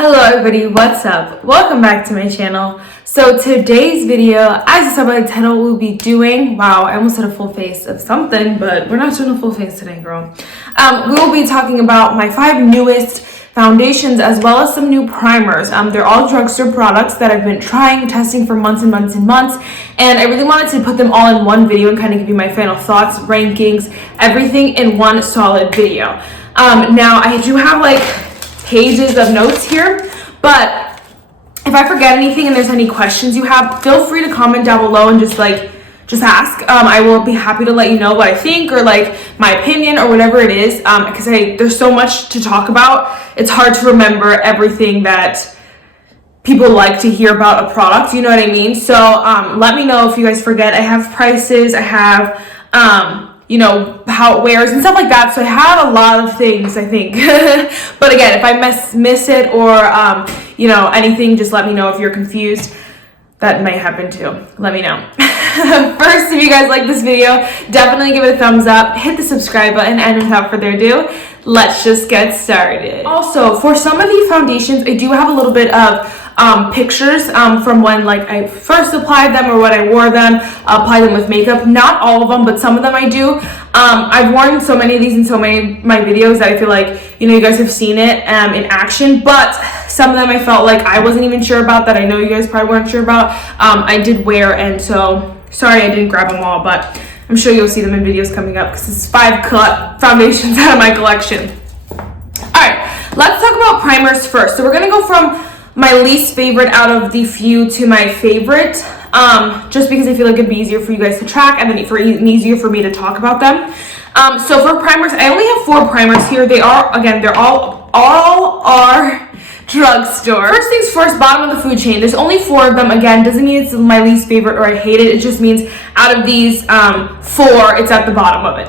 Hello everybody, what's up? Welcome back to my channel. So today's video, as you saw by the title, we'll be doing, wow, I almost had a full face of something, but we're not doing a full face today, girl. We will be talking about my 5 newest foundations as well as some new primers. They're all drugstore products that I've been trying, testing for months and months and months, and I really wanted to put them all in one video and kind of give you my final thoughts, rankings, everything in one solid video. Now I do have like pages of notes here, but if I forget anything and there's any questions you have, feel free to comment down below and just ask. I will be happy to let you know what I think or like my opinion or whatever it is, because there's so much to talk about. It's hard to remember everything that people like to hear about a product, you know what I mean? So let me know if you guys forget. I have prices, I have you know, how it wears and stuff like that. So I have a lot of things, I think. But again, if I miss it or, you know, anything, just let me know if you're confused. That might happen too. Let me know. First, if you guys like this video, definitely give it a thumbs up, hit the subscribe button, and without further ado, let's just get started. Also, for some of these foundations, I do have a little bit of pictures from when like I first applied them or when I wore them, apply them with makeup. Not all of them, but some of them I do. I've worn so many of these in so many of my videos that I feel like, you know, you guys have seen it in action, but some of them I felt like I wasn't even sure about, that I know you guys probably weren't sure about, I did wear, and so sorry I didn't grab them all, but I'm sure you'll see them in videos coming up because it's 5 foundations out of my collection. Alright, let's talk about primers first. So we're going to go from my least favorite out of the few to my favorite, just because I feel like it'd be easier for you guys to track and then easier for me to talk about them. So for primers, I only have 4 primers here. They are, again, they're all are drugstore. First things first, bottom of the food chain. There's only 4 of them. Again, doesn't mean it's my least favorite or I hate it. It just means out of these 4, it's at the bottom of it.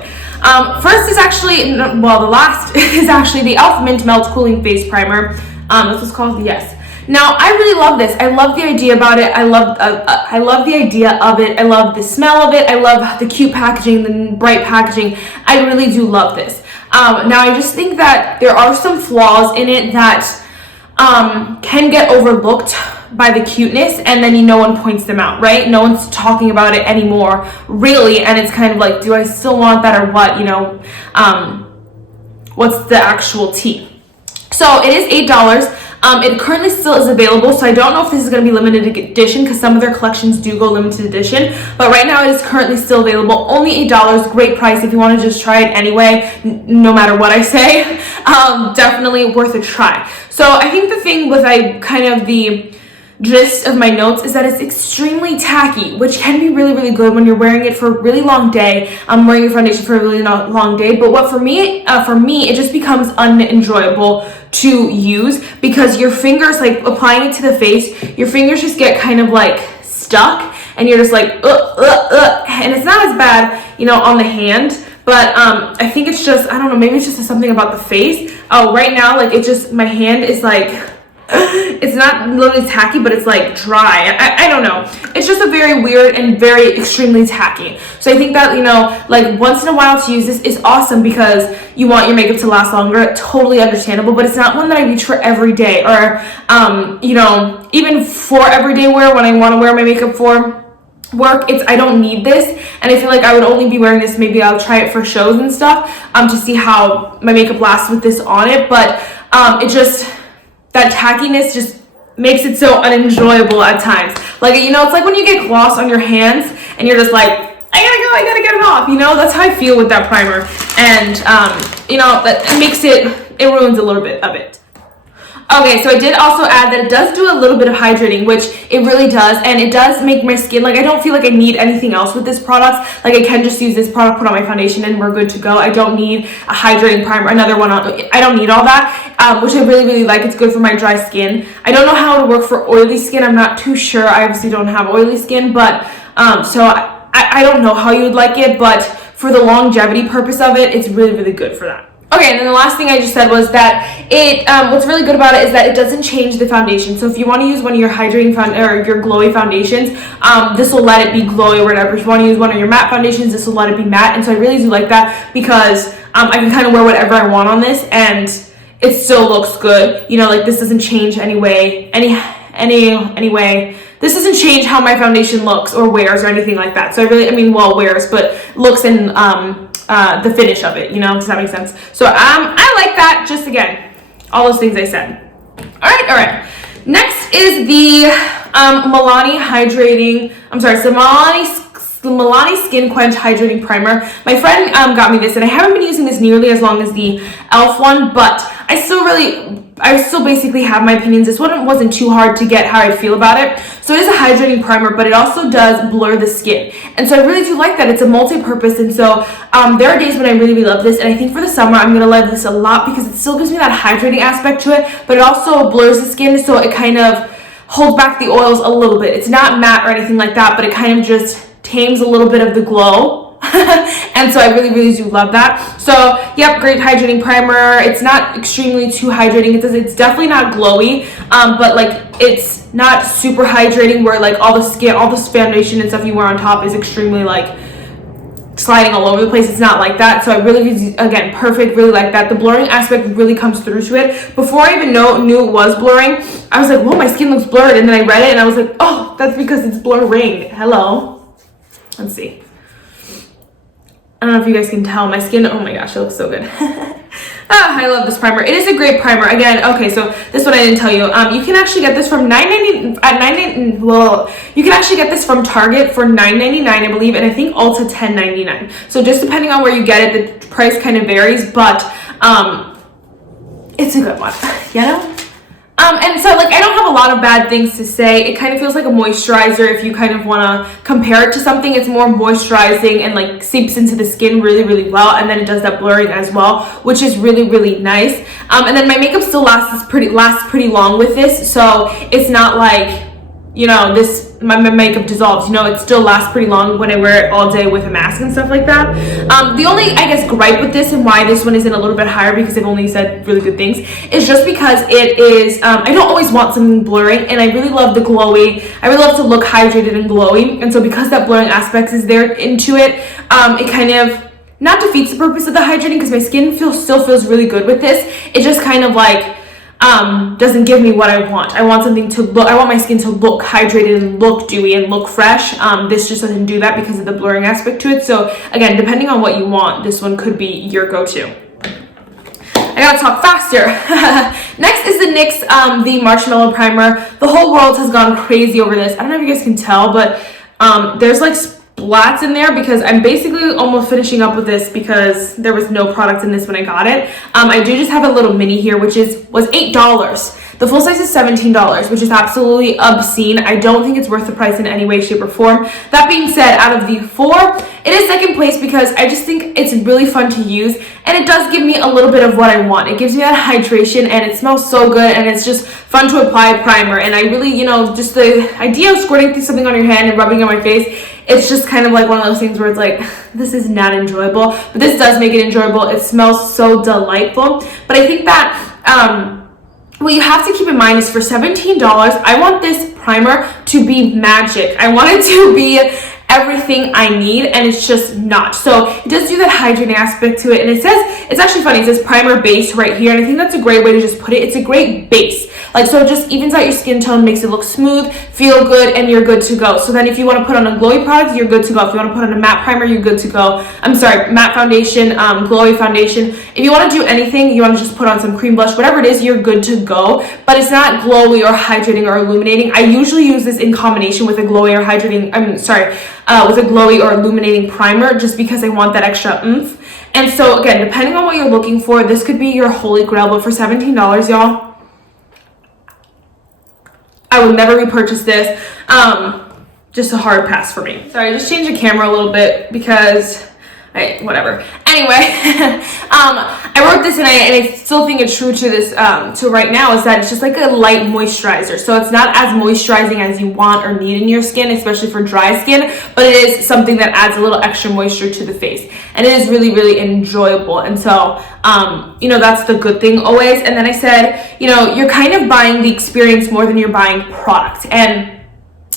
First is actually, well, the last is actually the Elf Mint Melt Cooling Face Primer. That's what's called, yes. Now, I really love this. I love the idea about it. I love the idea of it. I love the smell of it. I love the cute packaging, the bright packaging. I really do love this. Now, I just think that there are some flaws in it that can get overlooked by the cuteness, and then no one points them out, right? No one's talking about it anymore, really, and it's kind of like, do I still want that or what? You know, what's the actual tea? So it is $8. It currently still is available, so I don't know if this is going to be limited edition because some of their collections do go limited edition, but right now it is currently still available. Only $8, great price if you want to just try it anyway, no matter what I say. Definitely worth a try. So I think the thing with the gist of my notes is that it's extremely tacky, which can be really, really good when you're wearing it for a really long day. I'm wearing your foundation for a really long day, but what for me, it just becomes unenjoyable to use because your fingers, like applying it to the face, your fingers just get kind of like stuck, and you're just like, and it's not as bad, you know, on the hand, but I think it's just, I don't know, maybe it's just something about the face. Oh, right now, like it just, my hand is like, it's not literally tacky, but it's like dry. I don't know. It's just a very weird and very extremely tacky. So I think that, you know, like once in a while to use this is awesome because you want your makeup to last longer. Totally understandable, but it's not one that I reach for every day or, you know, even for everyday wear when I want to wear my makeup for work. I don't need this, and I feel like I would only be wearing this, maybe I'll try it for shows and stuff, to see how my makeup lasts with this on it, but it just, that tackiness just makes it so unenjoyable at times. Like, you know, it's like when you get gloss on your hands and you're just like, I gotta get it off, you know? That's how I feel with that primer. And, you know, that makes it ruins a little bit of it. Okay, so I did also add that it does do a little bit of hydrating, which it really does, and it does make my skin, like, I don't feel like I need anything else with this product. Like, I can just use this product, put on my foundation, and we're good to go. I don't need a hydrating primer, another one on, I don't need all that, which I really, really like. It's good for my dry skin. I don't know how it would work for oily skin. I'm not too sure. I obviously don't have oily skin, but, so I don't know how you would like it, but for the longevity purpose of it, it's really, really good for that. Okay, and then the last thing I just said was that it, what's really good about it is that it doesn't change the foundation. So if you want to use one of your hydrating or your glowy foundations, this will let it be glowy or whatever. If you want to use one of your matte foundations, this will let it be matte. And so I really do like that because I can kind of wear whatever I want on this, and it still looks good. You know, like this doesn't change anyway. Anyway, this doesn't change how my foundation looks or wears or anything like that. So well, wears, but looks and the finish of it, you know, does that make sense? So I like that. Just again, all those things I said. All right. Next is the Milani Hydrating. I'm sorry, it's the Milani Skin Quench Hydrating Primer. My friend got me this, and I haven't been using this nearly as long as the e.l.f. one, but I still basically have my opinions. This one wasn't too hard to get how I feel about it. So it is a hydrating primer, but it also does blur the skin. And so I really do like that. It's a multi-purpose. And so there are days when I really love this. And I think for the summer, I'm going to love this a lot because it still gives me that hydrating aspect to it, but it also blurs the skin. So it kind of holds back the oils a little bit. It's not matte or anything like that, but it kind of just tames a little bit of the glow. And so I really do love that. So yep, great hydrating primer. It's not extremely too hydrating. It's definitely not glowy, but like it's not super hydrating where like all the foundation and stuff you wear on top is extremely like sliding all over the place. It's not like that. So I really, again, perfect, really like that. The blurring aspect really comes through to it. Before I even knew it was blurring, I was like, whoa, my skin looks blurred. And then I read it and I was like, oh, that's because it's blurring. Hello. Let's see. I don't know if you guys can tell my skin. Oh my gosh, it looks so good. I love this primer. It is a great primer. Again, okay, so this one I didn't tell you. You can actually get this from you can actually get this from Target for $9.99, I believe, and I think Ulta $10.99. So just depending on where you get it, the price kind of varies, but it's a good one, you know? And so like I don't have a lot of bad things to say. It kind of feels like a moisturizer if you kind of want to compare it to something. It's more moisturizing and like seeps into the skin really well, and then it does that blurring as well, which is really nice. And then my makeup still lasts pretty long with this, so it's not like, you know, my makeup dissolves, you know, it still lasts pretty long when I wear it all day with a mask and stuff like that. The only, I guess, gripe with this and why this one isn't a little bit higher, because I've only said really good things, is just because it is, I don't always want something blurring, and I really love the glowy, I really love to look hydrated and glowy, and so because that blurring aspect is there into it, it kind of not defeats the purpose of the hydrating, because my skin still feels really good with this. It just kind of like, doesn't give me what I want. I want my skin to look hydrated and look dewy and look fresh. This just doesn't do that because of the blurring aspect to it. So again, depending on what you want, this one could be your go-to. I gotta talk faster. Next is the NYX, the Marshmallow Primer. The whole world has gone crazy over this. I don't know if you guys can tell, but there's like splats in there because I'm basically almost finishing up with this because there was no product in this when I got it. I do just have a little mini here, which was $8. The full size is $17, which is absolutely obscene. I don't think it's worth the price in any way, shape, or form. That being said, out of the four, it is second place because I just think it's really fun to use, and it does give me a little bit of what I want. It gives me that hydration, and it smells so good, and it's just fun to apply a primer. And I really, you know, just the idea of squirting something on your hand and rubbing it on my face, it's just kind of like one of those things where it's like, this is not enjoyable, but this does make it enjoyable. It smells so delightful. But I think that what you have to keep in mind is for $17, I want this primer to be magic. I want it to be everything I need, and it's just not. So it does do that hydrating aspect to it, and it says, it's actually funny, it says primer base right here, and I think that's a great way to just put it. It's a great base. Like, so it just evens out your skin tone, makes it look smooth, feel good, and you're good to go. So then if you want to put on a glowy product, you're good to go. If you want to put on a matte primer, you're good to go. I'm sorry, matte foundation, glowy foundation. If you want to do anything, you want to just put on some cream blush, whatever it is, you're good to go. But it's not glowy or hydrating or illuminating. I usually use this in combination with a glowy or hydrating, with a glowy or illuminating primer, just because I want that extra oomph. And so again, depending on what you're looking for, this could be your holy grail. But for $17, y'all, I would never repurchase this. Just a hard pass for me. Sorry, I just changed the camera a little bit because whatever. Anyway, I wrote this, and I still think it's true to this, to right now, is that it's just like a light moisturizer. So it's not as moisturizing as you want or need in your skin, especially for dry skin, but it is something that adds a little extra moisture to the face, and it is really enjoyable. And so, you know, that's the good thing always. And then I said, you know, you're kind of buying the experience more than you're buying product. And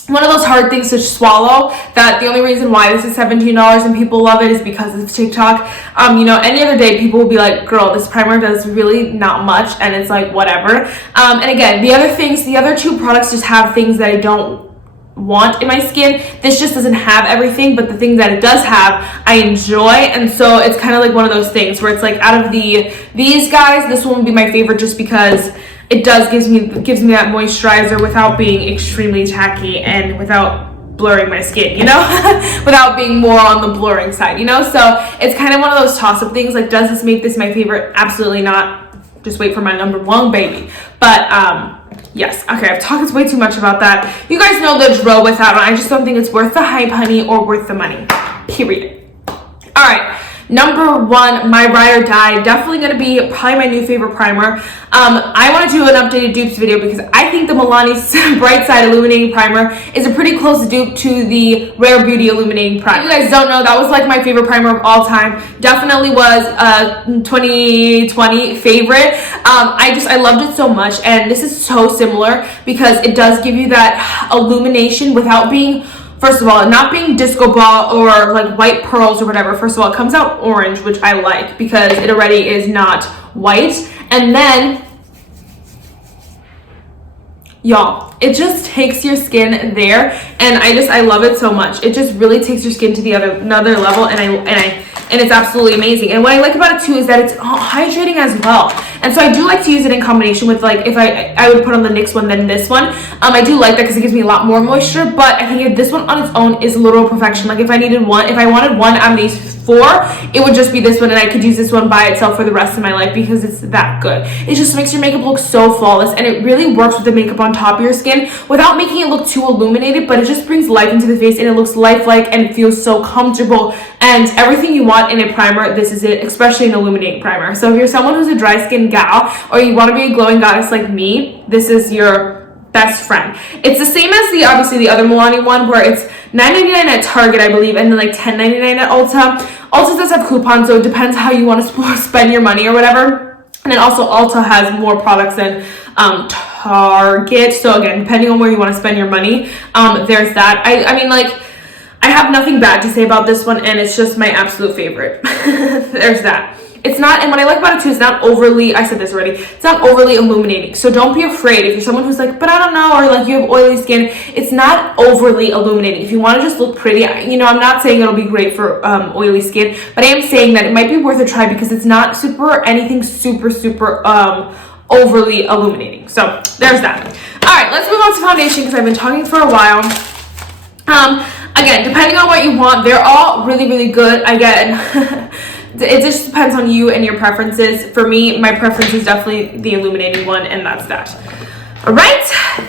one of those hard things to swallow, that the only reason why this is $17 and people love it is because of TikTok. You know, any other day people will be like, girl, this primer does really not much, and it's like whatever. And again, the other two products just have things that I don't want in my skin. This just doesn't have everything, but the things that it does have I enjoy, and so it's kind of like one of those things where it's like, out of these guys, this one would be my favorite just because it gives me that moisturizer without being extremely tacky and without blurring my skin, you know, without being more on the blurring side, you know. So it's kind of one of those toss-up things, like, does this make this my favorite? Absolutely not. Just wait for my number one, baby. But yes, okay, I've talked way too much about that. You guys know the drill with that one. I just don't think it's worth the hype, honey, or worth the money, period. All right, number one, my ride or die, definitely going to be probably my new favorite primer. I want to do an updated dupes video because I think the Milani Bright Side Illuminating Primer is a pretty close dupe to the Rare Beauty Illuminating Primer. If you guys don't know, that was like my favorite primer of all time. Definitely was a 2020 favorite. I loved it so much, and this is so similar because it does give you that illumination without being, first of all, not being disco ball or like white pearls or whatever. First of all, it comes out orange, which I like because it already is not white. And then, y'all, it just takes your skin there, and I love it so much. It just really takes your skin to the another level, and it's absolutely amazing. And what I like about it too is that it's hydrating as well. And so I do like to use it in combination with, like, if I would put on the NYX one then this one. I do like that because it gives me a lot more moisture, but I think this one on its own is literal perfection. Like, if I wanted one out of these four, it would just be this one, and I could use this one by itself for the rest of my life because it's that good. It just makes your makeup look so flawless, and it really works with the makeup on top of your skin without making it look too illuminated, but it just brings life into the face, and it looks lifelike and it feels so comfortable, and everything you want in a primer, this is it, especially an illuminating primer. So if you're someone who's a dry skin gal, or you want to be a glowing goddess like me, this is your best friend. It's the same as obviously the other Milani one, where it's $9.99 at Target, I believe, and then like $10.99 at Ulta. Ulta does have coupons, so it depends how you want to spend your money or whatever. And then also Ulta has more products than Target. So again, depending on where you want to spend your money, there's that. I mean, like, I have nothing bad to say about this one, and it's just my absolute favorite. There's that. It's not, and what I like about it too, it's not overly, I said this already, it's not overly illuminating. So don't be afraid if you're someone who's like, but I don't know, or like you have oily skin, it's not overly illuminating. If you want to just look pretty, you know, I'm not saying it'll be great for oily skin, but I am saying that it might be worth a try because it's not anything super overly illuminating. So there's that. All right, let's move on to foundation because I've been talking for a while. Again, depending on what you want, they're all really good. Again, it just depends on you and your preferences. For me, my preference is definitely the illuminating one, and that's that. All right,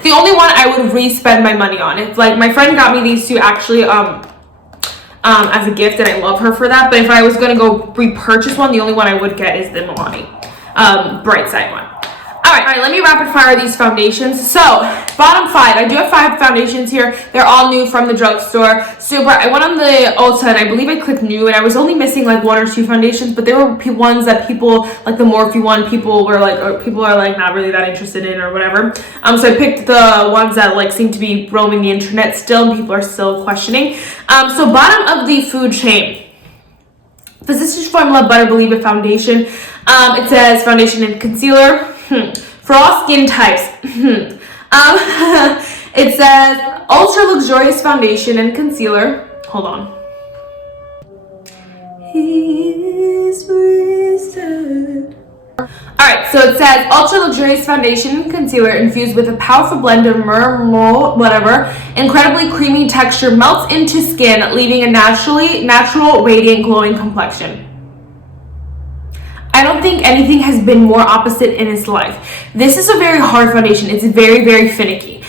the only one I would re-spend my money on. It's like, my friend got me these two actually as a gift, and I love her for that. But if I was gonna go repurchase one, the only one I would get is the Milani Bright Side one. All right, let me rapid fire these foundations. So, bottom 5, I do have 5 foundations here. They're all new from the drugstore. Super, I went on the Ulta, and I believe I clicked new, and I was only missing like 1 or 2 foundations, but there were ones that people, like the Morphe one, people are like not really that interested in or whatever. So I picked the ones that like seem to be roaming the internet still, and people are still questioning. So bottom of the food chain, Physicians Formula Butter Believe It Foundation. It says foundation and concealer. For all skin types. It says ultra luxurious foundation and concealer. Hold on. He is risen. Alright, so it says ultra luxurious foundation and concealer infused with a powerful blend of incredibly creamy texture, melts into skin, leaving a natural, radiant, glowing complexion. I don't think anything has been more opposite in its life. This is a very hard foundation. It's very finicky.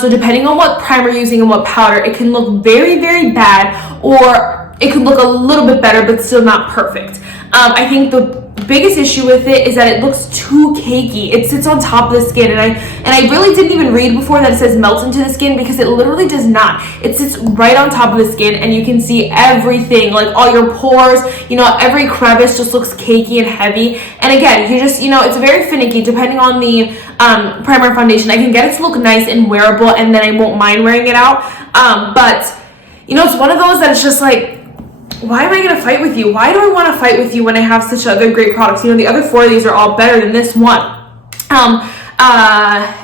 So depending on what primer you're using and what powder, it can look very bad, or it could look a little bit better but still not perfect. I think the biggest issue with it is that it looks too cakey. It sits on top of the skin, and I really didn't even read before that it says melts into the skin, because it literally does not. It sits right on top of the skin, and you can see everything, like all your pores, you know, every crevice just looks cakey and heavy. And again, you just, you know, it's very finicky depending on the primer foundation. I can get it to look nice and wearable, and then I won't mind wearing it out. But you know, it's one of those that it's just like, why am I going to fight with you? Why do I want to fight with you when I have such other great products? You know, the other 4 of these are all better than this one.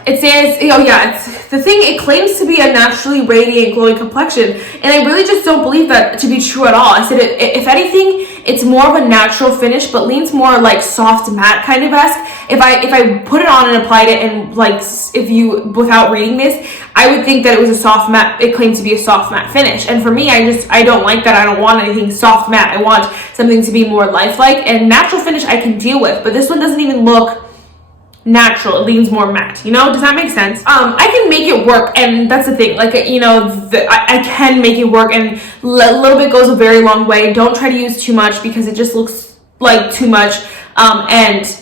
It says, oh yeah, it's the thing, it claims to be a naturally radiant, glowing complexion, and I really just don't believe that to be true at all. I said, if anything, it's more of a natural finish, but leans more like soft matte kind of esque. If I put it on and applied it, and like, if you, without reading this, I would think that it was a soft matte. It claimed to be a soft matte finish, and for me, I don't like that. I don't want anything soft matte. I want something to be more lifelike, and natural finish I can deal with, but this one doesn't even look natural. It leans more matte, you know? Does that make sense? I can make it work, and that's the thing, like, you know, I can make it work, and a little bit goes a very long way. Don't try to use too much, because it just looks like too much. And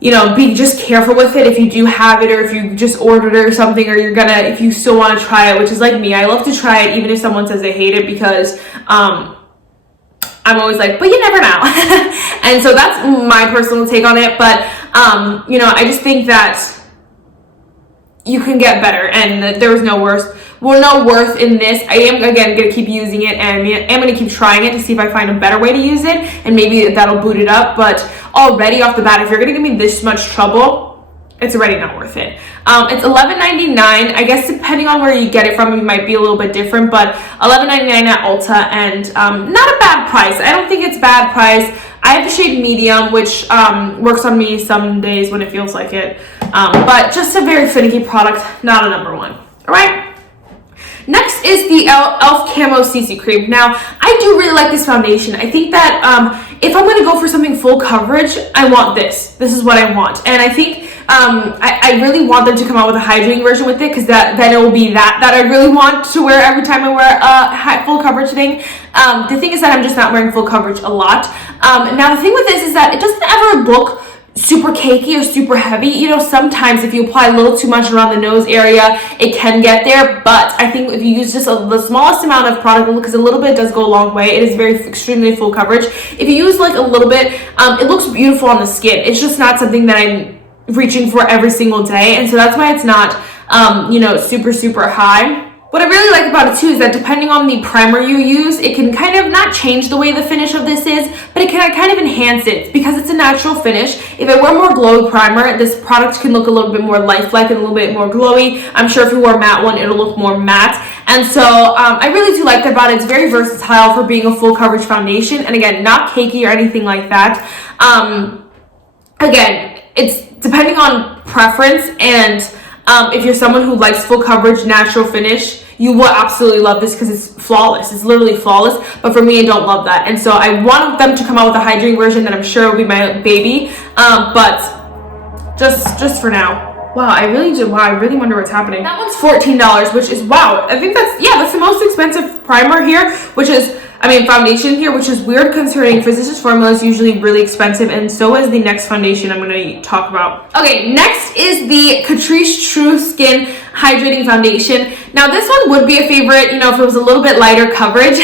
you know, be just careful with it if you do have it, or if you just ordered it or something, or if you still want to try it, which is like me. I love to try it even if someone says they hate it, because I'm always like, but you never know. And so that's my personal take on it. But you know, I just think that you can get better, and that there was no worth in this. I am, again, going to keep using it, and I'm going to keep trying it to see if I find a better way to use it, and maybe that'll boot it up. But already off the bat, if you're going to give me this much trouble, it's already not worth it. It's $11.99. I guess depending on where you get it from, it might be a little bit different, but $11.99 at Ulta, and not a bad price. I don't think it's bad price. I have the shade medium, which works on me some days when it feels like it, but just a very finicky product, not a number one. All right. Next is the e.l.f. Camo CC Cream. Now, I do really like this foundation. I think that if I'm going to go for something full coverage, I want this. This is what I want. And I think I really want them to come out with a hydrating version with it, because then it will be that I really want to wear every time I wear a full coverage thing. The thing is that I'm just not wearing full coverage a lot. Now, the thing with this is that it doesn't ever look super cakey or super heavy. You know, sometimes if you apply a little too much around the nose area, it can get there, but I think if you use just the smallest amount of product, because a little bit does go a long way, it is extremely full coverage. If you use like a little bit, it looks beautiful on the skin. It's just not something that I'm reaching for every single day, and so that's why it's not you know, super high. What I really like about it too is that depending on the primer you use, it can kind of not change the way the finish of this is, but it can kind of enhance it, because it's a natural finish. If I wear more glowy primer, this product can look a little bit more lifelike and a little bit more glowy. I'm sure if you wear a matte one, it'll look more matte. And so I really do like that about it. It's very versatile for being a full coverage foundation, and again, not cakey or anything like that. Again, it's depending on preference, and if you're someone who likes full coverage, natural finish, you will absolutely love this, because it's flawless. It's literally flawless. But for me, I don't love that. And so I want them to come out with a hydrating version that I'm sure will be my baby. But just for now. Wow, I really wonder what's happening. That one's $14, which is, wow. I think that's the most expensive primer here, foundation here, which is weird considering Physicians Formula is usually really expensive, and so is the next foundation I'm going to talk about. Okay, next is the Catrice True Skin Hydrating Foundation. Now, this one would be a favorite, you know, if it was a little bit lighter coverage,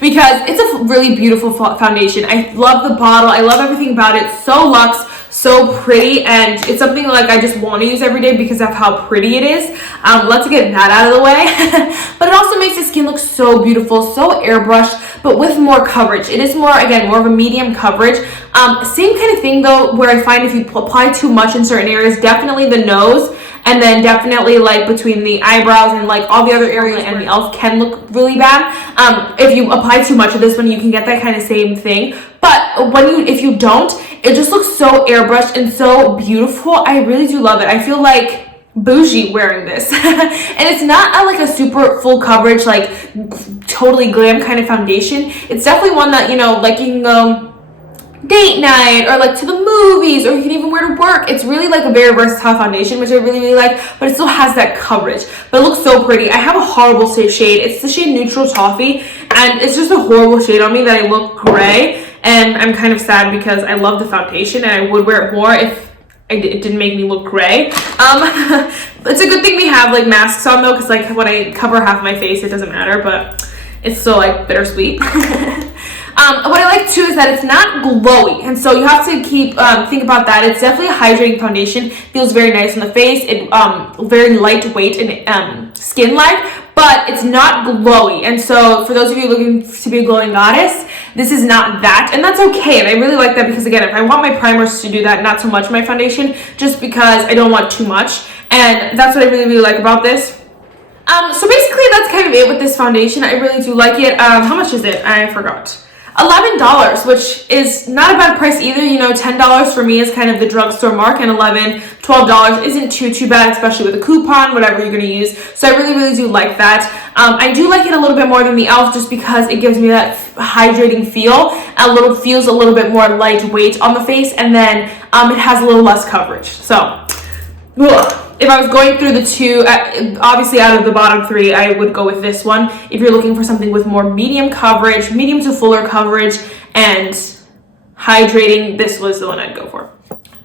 because it's a really beautiful foundation. I love the bottle. I love everything about it. So luxe, so pretty, and it's something like I just want to use every day because of how pretty it is. Let's get that out of the way. But it also makes the skin look so beautiful, so airbrushed, but with more coverage. It is more of a medium coverage. Same kind of thing though, where I find if you apply too much in certain areas, definitely the nose, and then definitely like between the eyebrows and like all the other areas and the e.l.f. can look really bad. If you apply too much of this one, you can get that kind of same thing. But if you don't, it just looks so airbrushed and so beautiful. I really do love it. I feel like bougie wearing this. And it's not like a super full coverage, like totally glam kind of foundation. It's definitely one that, you know, like you can go date night or like to the movies, or you can even wear to work. It's really like a very versatile foundation, which I really like, but it still has that coverage, but it looks so pretty. I have a horrible shade. It's the shade Neutral Toffee, and it's just a horrible shade on me that I look gray, and I'm kind of sad because I love the foundation and I would wear it more if it didn't make me look gray. It's a good thing we have like masks on though, because like when I cover half of my face it doesn't matter, but it's still like bittersweet. What I like too is that it's not glowy, and so you have to keep think about that. It's definitely a hydrating foundation. Feels very nice on the face. It very lightweight and skin-like, but it's not glowy. And so for those of you looking to be a glowing goddess, this is not that, and that's okay. And I really like that because again, if I want my primers to do that, not so much my foundation, just because I don't want too much, and that's what I really like about this. So basically that's kind of it with this foundation. I really do like it. How much is it? I forgot. $11, which is not a bad price either. You know, $10 for me is kind of the drugstore mark, and $12 isn't too bad, especially with a coupon, whatever you're going to use. So I really do like that. I do like it a little bit more than the e.l.f. just because it gives me that hydrating feel. Feels a little bit more lightweight on the face, and then it has a little less coverage. So, if I was going through the two, obviously out of the bottom three, I would go with this one. If you're looking for something with more medium coverage, medium to fuller coverage, and hydrating, this was the one I'd go for.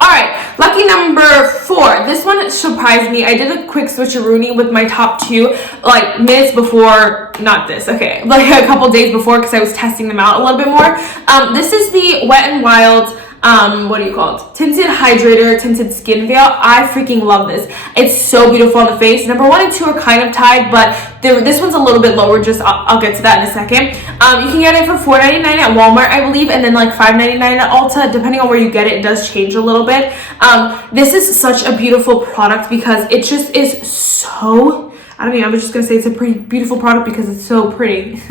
Alright, lucky number 4. This one surprised me. I did a quick switcheroony with my top 2, like minutes before, not this, okay, like a couple days before, because I was testing them out a little bit more. This is the Wet n Wild what do you call it? Tinted Hydrator, Tinted Skin Veil. I freaking love this. It's so beautiful on the face. Number 1 and 2 are kind of tied, but this one's a little bit lower. I'll get to that in a second. You can get it for $4.99 at Walmart, I believe, and then like $5.99 at Ulta. Depending on where you get it, it does change a little bit. This is such a beautiful product because it just is so, I don't know, I was just gonna say it's a pretty beautiful product because it's so pretty.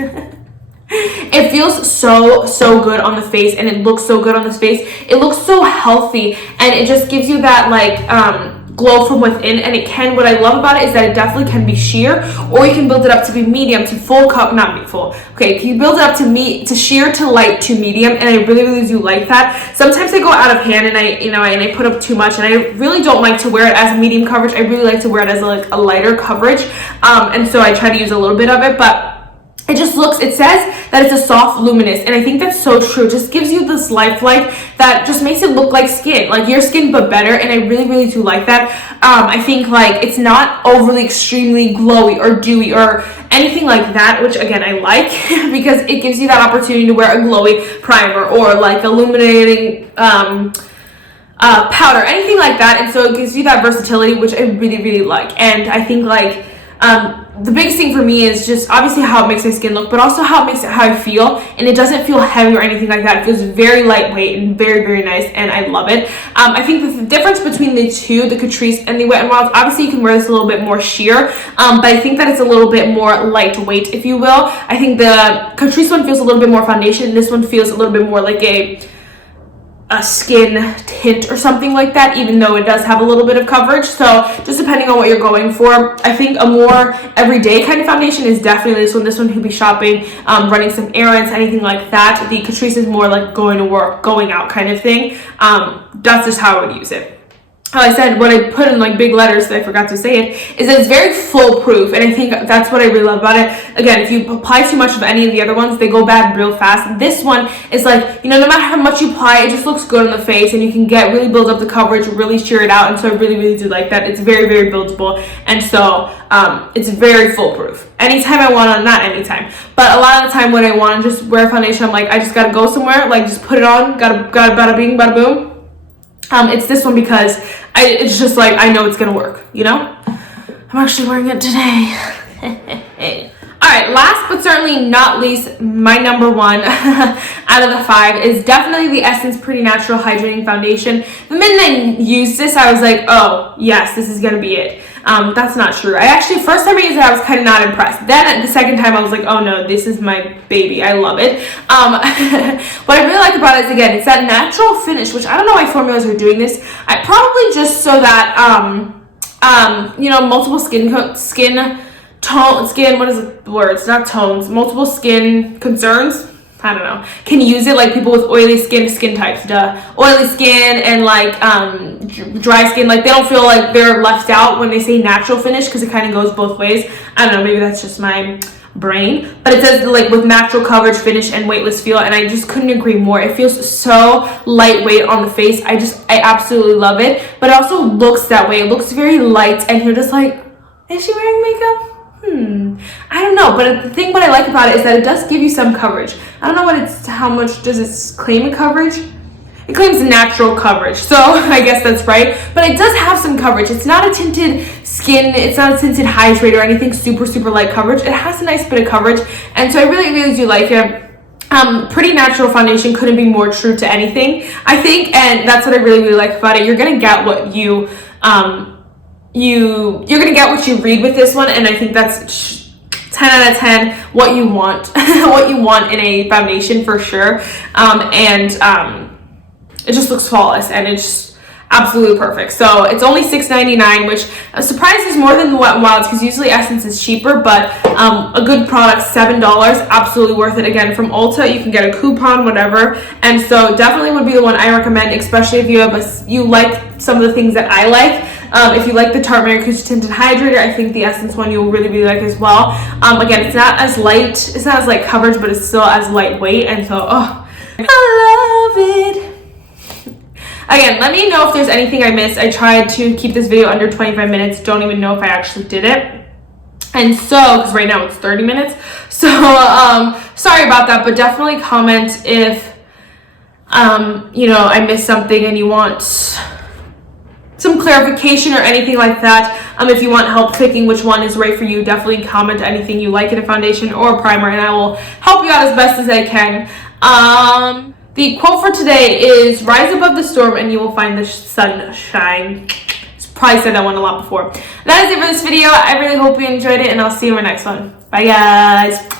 It feels so good on the face, and it looks so good on this face. It looks so healthy, and it just gives you that like glow from within. And it can, what I love about it is that it definitely can be sheer, or you can build it up to be medium to full cup, not full. Okay, you build it up to sheer to light to medium, and I really do like that. Sometimes I go out of hand and I put up too much, and I really don't like to wear it as medium coverage. I really like to wear it as like a lighter coverage, and so I try to use a little bit of it, but it just looks, it says that it's a soft luminous, and I think that's so true. It just gives you this lifelike that just makes it look like skin, like your skin but better, and I really do like that. I think like it's not overly extremely glowy or dewy or anything like that, which again I like because it gives you that opportunity to wear a glowy primer or like illuminating powder, anything like that, and so it gives you that versatility, which I really like. And I think like the biggest thing for me is just obviously how it makes my skin look, but also how I feel, and it doesn't feel heavy or anything like that. It feels very lightweight and very nice, and I love it. I think the difference between the two, the Catrice and the Wet n Wild, obviously you can wear this a little bit more sheer, but I think that it's a little bit more lightweight, if you will. I think the Catrice one feels a little bit more foundation, this one feels a little bit more like a skin tint or something like that, even though it does have a little bit of coverage. So just depending on what you're going for, I think a more everyday kind of foundation is definitely this one. This one could be shopping, running some errands, anything like that. The Catrice is more like going to work, going out kind of thing. That's just how I would use it. How I said, what I put in like big letters that I forgot to say it, is that it's very foolproof, and I think that's what I really love about it. Again, if you apply too much of any of the other ones, they go bad real fast. This one is like, no matter how much you apply, it just looks good on the face, and you can really build up the coverage, really sheer it out, and so I really do like that. It's very buildable, and so it's very foolproof. Anytime I want to, not anytime, but a lot of the time when I want to just wear a foundation, I'm like, I just gotta go somewhere, like just put it on, gotta bada bing, bada boom. It's this one because it's just like, I know it's gonna work, I'm actually wearing it today. Alright, last but certainly not least, my number 1 out of the 5 is definitely the Essence Pretty Natural Hydrating Foundation. The minute I used this, I was like, oh yes, this is gonna be it. That's not true. First time I used it, I was kind of not impressed. Then the second time, I was like, oh no, this is my baby. I love it. What I really like about it is, again, it's that natural finish, which I don't know why formulas are doing this. I probably just so that, multiple what is the word? It's not tones. Multiple skin concerns. I don't know, can use it, like people with oily skin types, oily skin and like dry skin, like they don't feel like they're left out when they say natural finish, because it kind of goes both ways. I don't know, maybe that's just my brain, but it says like with natural coverage, finish, and weightless feel, and I just couldn't agree more. It feels so lightweight on the face. I absolutely love it, but it also looks that way. It looks very light, and you're just like, is she wearing makeup? I don't know, but the thing what I like about it is that it does give you some coverage. I don't know how much does it claim coverage? It claims natural coverage, so I guess that's right, but it does have some coverage. It's not a tinted skin, it's not a tinted hydrate or anything super light coverage. It has a nice bit of coverage, and so I really do like it. Pretty natural foundation, couldn't be more true to anything, I think, and that's what I really like about it. You're gonna get what you're gonna get what you read with this one, and I think that's 10 out of 10 what you want what you want in a foundation for sure. It just looks flawless, and it's absolutely perfect. So it's only $6.99, which I'm surprised is more than the Wet n Wild's, because usually Essence is cheaper, but a good product, $7, absolutely worth it. Again, from Ulta, you can get a coupon, whatever, and so definitely would be the one I recommend, especially if you like some of the things that I like. If you like the Tarte Maracuja Tinted Hydrator, I think the Essence one you'll really like as well. Again, it's not as light coverage, but it's still as lightweight, and so I love it. Again, let me know if there's anything I missed. I tried to keep this video under 25 minutes. Don't even know if I actually did it. And so, because right now it's 30 minutes. So, sorry about that, but definitely comment if, I missed something and you want some clarification or anything like that. If you want help picking which one is right for you, definitely comment anything you like in a foundation or a primer, and I will help you out as best as I can. The quote for today is, rise above the storm and you will find the sunshine. Probably said that one a lot before. That is it for this video. I really hope you enjoyed it, and I'll see you in my next one. Bye, guys.